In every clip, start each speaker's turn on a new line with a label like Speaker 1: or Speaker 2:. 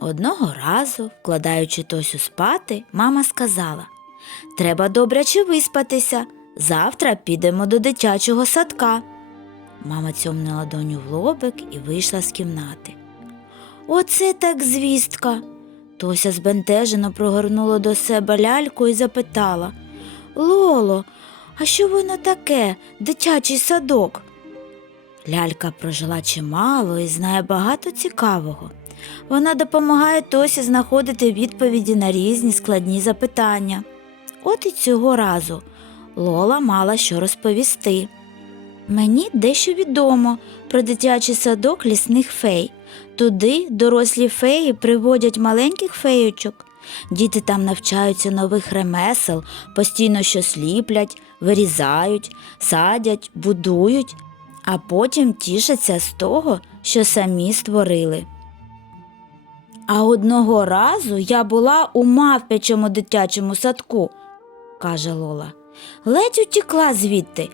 Speaker 1: Одного разу, вкладаючи Тосю спати, мама сказала Треба добряче виспатися. Завтра підемо до дитячого садка. Мама цьомнула доню в лобик і вийшла з кімнати. Оце так звістка. Тося збентежено прогорнула до себе ляльку і запитала Лоло, а що воно таке, дитячий садок? Лялька прожила чимало і знає багато цікавого. Вона допомагає Тосі знаходити відповіді на різні складні запитання. От і цього разу Лола мала що розповісти. Мені дещо відомо про дитячий садок лісних фей. Туди дорослі феї приводять маленьких феючок. Діти там навчаються нових ремесел, постійно щось ліплять, вирізають, садять, будують, а потім тішаться з того, що самі створили. А одного разу я була у мавпячому дитячому садку, каже Лола. Ледь утікла звідти.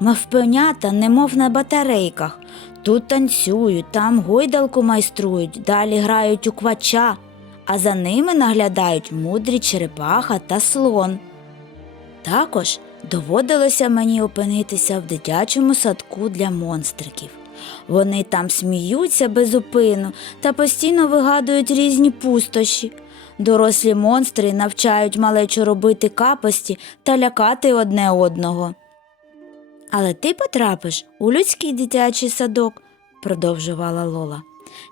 Speaker 1: Мавпенята, немов на батарейках. Тут танцюють, там гойдалку майструють, далі грають у квача, а за ними наглядають мудрі черепаха та слон. Також доводилося мені опинитися в дитячому садку для монстриків. Вони там сміються безупину та постійно вигадують різні пустощі. Дорослі монстри навчають малечу робити капості та лякати одне одного. Але ти потрапиш у людський дитячий садок, продовжувала Лола.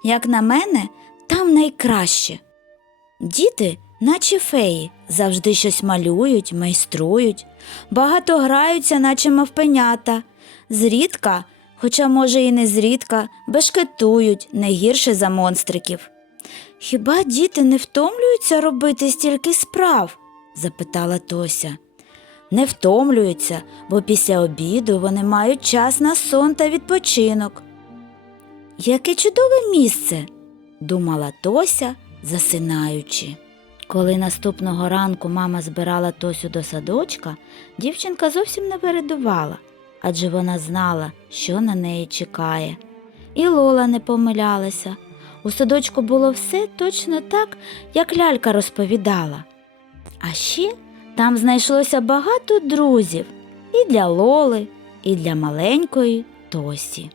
Speaker 1: Як на мене, там найкраще. Діти, наче феї, завжди щось малюють, майструють, багато граються, наче мавпенята. Зрідка, хоча, може, і не зрідка, бешкетують не гірше за монстриків. Хіба діти не втомлюються робити стільки справ? запитала Тося. Не втомлюються, бо після обіду вони мають час на сон та відпочинок. Яке чудове місце, думала Тося, засинаючи. Коли наступного ранку мама збирала Тосю до садочка, дівчинка зовсім не передувала, адже вона знала, що на неї чекає. І Лола не помилялася. У садочку було все точно так, як лялька розповідала. А ще там знайшлося багато друзів і для Лоли, і для маленької Тосі.